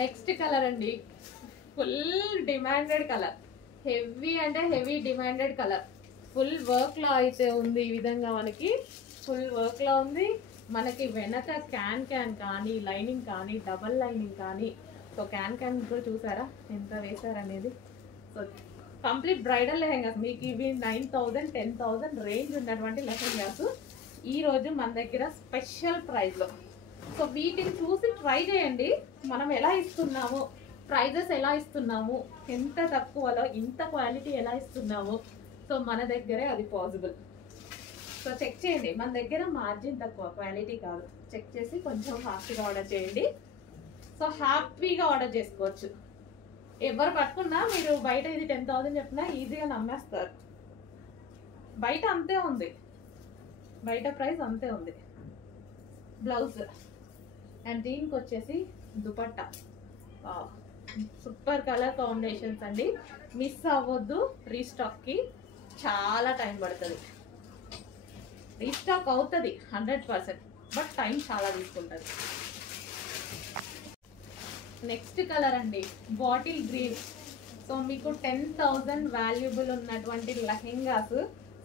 Next colour అండి, full demanded colour, heavy అంటే heavy demanded colour. Full work లో అయితే ఉంది. ఈ విధంగా మనకి ఫుల్ వర్క్ లో ఉంది. మనకి వెనక క్యాన్ కానీ లైనింగ్ కానీ డబల్ లైనింగ్ కానీ, సో క్యాన్ కూడా చూసారా ఎంత వేసారనేది. సో కంప్లీట్ బ్రైడల్ లెహెంగాస్ మీకు ఇవి 9,000 10,000 రేంజ్ ఉన్నటువంటి లెహెంగాస్ ఈ రోజు మన దగ్గర స్పెషల్ ప్రైస్ లో. సో వీటిని చూసి ట్రై చేయండి, మనం ఎలా ఇస్తున్నాము, ప్రైజెస్ ఎలా ఇస్తున్నాము, ఎంత తక్కువలో ఇంత క్వాలిటీ ఎలా ఇస్తున్నాము. సో మన దగ్గరే అది పాసిబుల్. సో చెక్ చేయండి, మన దగ్గర మార్జిన్ తక్కువ, క్వాలిటీ కాదు. చెక్ చేసి కొంచెం ఫాస్ట్గా ఆర్డర్ చేయండి. సో హ్యాపీగా ఆర్డర్ చేసుకోవచ్చు. ఎవరు పట్టుకున్నా మీరు బయట ఇది 10,000 చెప్పినా ఈజీగా నమ్మేస్తారు. బయట అంతే ఉంది, బయట ప్రైస్ అంతే ఉంది. బ్లౌజ్ అండ్ దీనికి వచ్చేసి దుపట్టా. సూపర్ కలర్ కాంబినేషన్స్ అండి, మిస్ అవ్వద్దు. రీస్టాక్కి చాలా టైం పడుతుంది. రీస్టాక్ అవుతుంది 100%, బట్ టైం చాలా తీసుకుంటుంది. నెక్స్ట్ కలర్ అండి, బాటిల్ గ్రీన్. సో మీకు 10,000 వాల్యుబుల్ ఉన్నటువంటి లెహెంగాస్.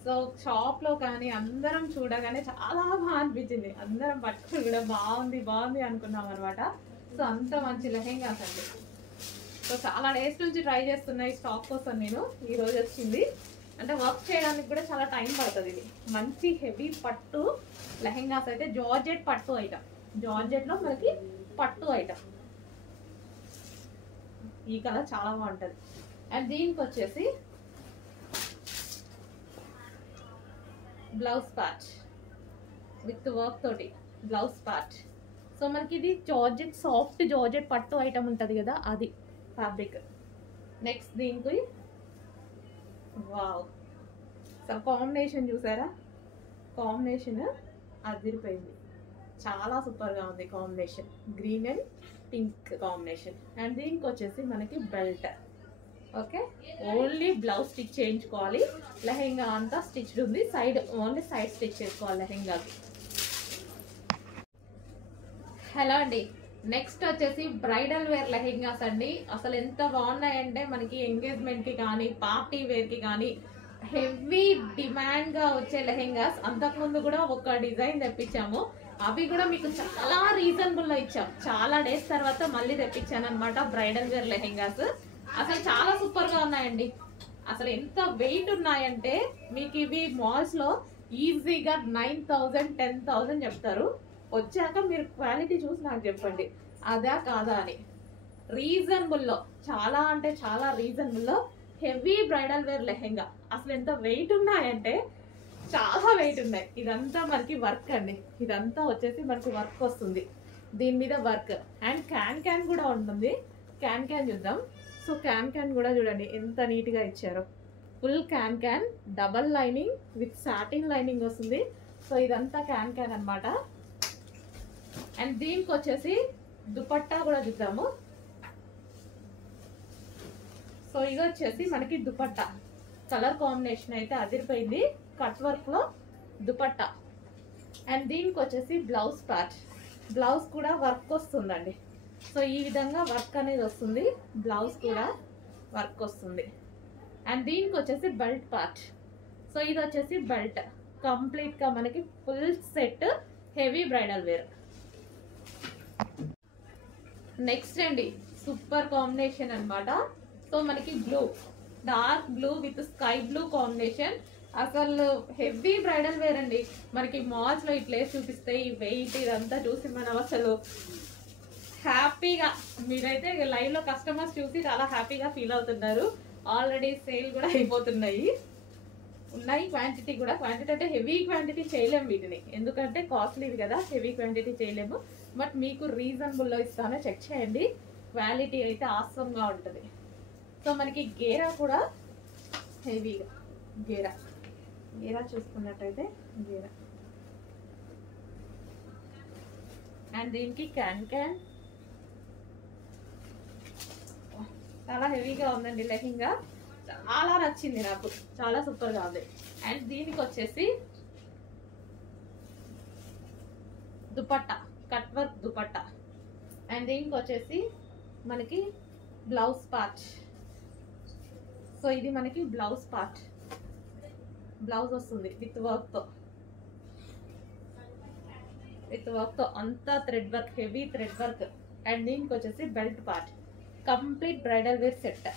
సో షాప్లో కానీ అందరం చూడగానే చాలా బాగా అనిపించింది, అందరం పట్టుకుని కూడా బాగుంది బాగుంది అనుకున్నాం అనమాట. సో అంత మంచి లెహెంగాస్ అండి. సో చాలా డేస్ నుంచి ట్రై చేస్తున్నాయి స్టాక్ కోసం నేను. ఈరోజు వచ్చింది. అంటే వర్క్ చేయడానికి కూడా చాలా టైం పడుతుంది. ఇది మంచి హెవీ పట్టు లెహెంగాస్ అయితే, జార్జెట్ పట్టు ఐటమ్, జార్జెట్లో మనకి పట్టు ఐటమ్. ఈ కలర్ చాలా బాగుంటుంది. అండ్ దీనికి వచ్చేసి బ్లౌజ్ పార్ట్ విత్ వర్క్ తోటి బ్లౌజ్ పార్ట్. సో మనకి ఇది జార్జెట్, సాఫ్ట్ జార్జెట్ పట్టు ఐటమ్ ఉంటుంది కదా, అది ఫ్యాబ్రిక్. నెక్స్ట్ దీనికి వావ్, సో కాంబినేషన్ చూసారా, కాంబినేషన్ అదిరిపోయింది, చాలా సూపర్గా ఉంది combination. Green and pink combination. And దీనికి వచ్చేసి మనకి belt. Okay, only blouse stitch చేయించుకోవాలి. లెహెంగా అంతా స్టిచ్డ్ ఉంది, సైడ్ ఓన్లీ సైడ్ స్టిచ్ చేసుకోవాలి లెహెంగాకి. హలో అండి, నెక్స్ట్ వచ్చేసి బ్రైడల్ వేర్ లెహెంగాస్ అండి. అసలు ఎంత బాగున్నాయంటే మనకి ఎంగేజ్మెంట్కి కానీ పార్టీ వేర్కి కానీ హెవీ డిమాండ్గా వచ్చే లెహెంగాస్. అంతకుముందు కూడా ఒక డిజైన్ తెప్పించాము, అవి కూడా మీకు చాలా రీజనబుల్లో ఇచ్చాం. చాలా డేస్ తర్వాత మళ్ళీ తెప్పించాను అనమాట బ్రైడల్ వేర్ లెహెంగాస్. అసలు చాలా సూపర్గా ఉన్నాయండి. అసలు ఎంత వెయిట్ ఉన్నాయంటే మీకు ఇవి మాల్స్లో ఈజీగా 9,000 10,000 చెప్తారు. వచ్చాక మీరు క్వాలిటీ చూసి నాకు చెప్పండి అదా కాదా అని. రీజనబుల్లో, చాలా అంటే చాలా రీజనబుల్లో హెవీ బ్రైడల్ వేర్ లెహెంగా. అసలు ఎంత వెయిట్ ఉన్నాయంటే చాలా వెయిట్ ఉన్నాయి. ఇదంతా మనకి వర్క్ అండి, ఇదంతా వచ్చేసి మనకి వర్క్ వస్తుంది దీని మీద వర్క్. అండ్ క్యాన్ కూడా ఉంటుంది. క్యాన్ చూద్దాం. సో క్యాన్ కూడా చూడండి ఎంత నీట్గా ఇచ్చారో. Full can double lining with satin lining వస్తుంది. సో ఇదంతా క్యాన్ అనమాట. అండ్ దీనికి వచ్చేసి దుపట్టా కూడా చూద్దాము. సో ఇది వచ్చేసి మనకి దుపట్టా కలర్ కాంబినేషన్ అయితే అదిరిపోయింది, కట్ వర్క్ లో దుపట్టా. అండ్ దీనికి వచ్చేసి బ్లౌజ్ పార్ట్, బ్లౌజ్ కూడా వర్క్ వస్తుందండి. సో ఈ విధంగా వర్క్ అనేది వస్తుంది, బ్లౌజ్ కూడా వర్క్ వస్తుంది. అండ్ దీనికి వచ్చేసి బెల్ట్ పార్ట్. సో ఇది వచ్చేసి బెల్ట్, కంప్లీట్ గా మనకి full set heavy bridal wear. Next అండి సూపర్ కాంబినేషన్ అన్నమాట. సో మనకి blue, dark blue with sky blue combination. అసలు హెవీ బ్రైడల్ వేర్ అండి. మనకి మాల్స్ లో ఇట్లా చూపిస్తే ఈ వెయిట్ ఇదంతా చూసి మనం అసలు హ్యాపీగా, మీరైతే లైవ్ లో కస్టమర్స్ చూసి చాలా హ్యాపీగా ఫీల్ అవుతున్నారు. ఆల్రెడీ సేల్ కూడా అయిపోతున్నాయి, ఉన్నాయి క్వాంటిటీ కూడా. క్వాంటిటీ అంటే హెవీ క్వాంటిటీ చేయలేము వీటిని, ఎందుకంటే కాస్ట్లీది కదా, హెవీ క్వాంటిటీ చేయలేము. బట్ మీకు రీజనబుల్లో ఇస్తానో చెక్ చేయండి, క్వాలిటీ అయితే ఆసంగా ఉంటుంది. సో మనకి గేరా కూడా హెవీగా, గేరా చూసుకున్నట్టయితే గేరా. అండ్ దీనికి క్యాన్ చాలా హెవీగా ఉందండి లెహంగా, చాలా నచ్చింది నాకు, చాలా సూపర్ గా ఉంది. అండ్ దీనికి వచ్చేసి dupatta, cut work dupatta. And దీనికి వచ్చేసి మనకి బ్లౌజ్ పార్ట్. సో ఇది మనకి బ్లౌజ్ పార్ట్, బ్లౌజ్ వస్తుంది విత్ వర్క్తో, అంతా thread work, heavy thread work. And దీనికి వచ్చేసి belt part. Complete bridal wear set.